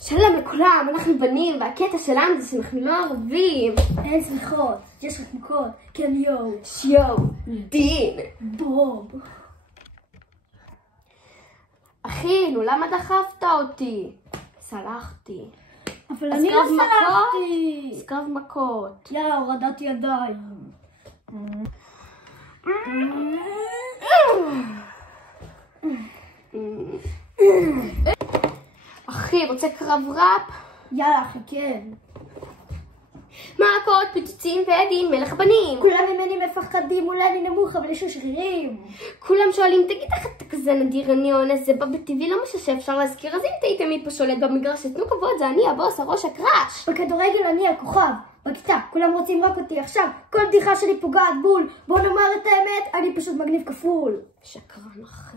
שלום לכולם, אנחנו בנים, והקטע שלנו זה שאנחנו לא ערבים. אין סליחות, יש רק מכות, כן יואו. שיו, דין. בוב. אחינו, למה דחפת אותי? סלחתי. אבל אני לא סלחתי. אז קרב מכות. יאללה, הורדת ידיים. אחי, רוצה קרב ראפ? יאללה, אחי, כן. מכות, פיצוצים ועדים, מלך בנים. כולם ממני מפחדים, אולי אני נמוך, אבל יש לי שרירים. כולם שואלים, תגיד איך אתה כזה נדיר, אני אונס, זה בא בטבעי, לא משהו שאפשר להזכיר, אז אם תהייתם מי פה שולט במגרש, תנו כבוד, זה אני הבוס, הראש הקראש. בכדורגל אני הכוכב. בכיתה, כולם רוצים רק אותי עכשיו, כל בדיחה שלי פוגעת בול. בוא נאמר את האמת, אני פשוט מגניב כפול. שקרן אחי.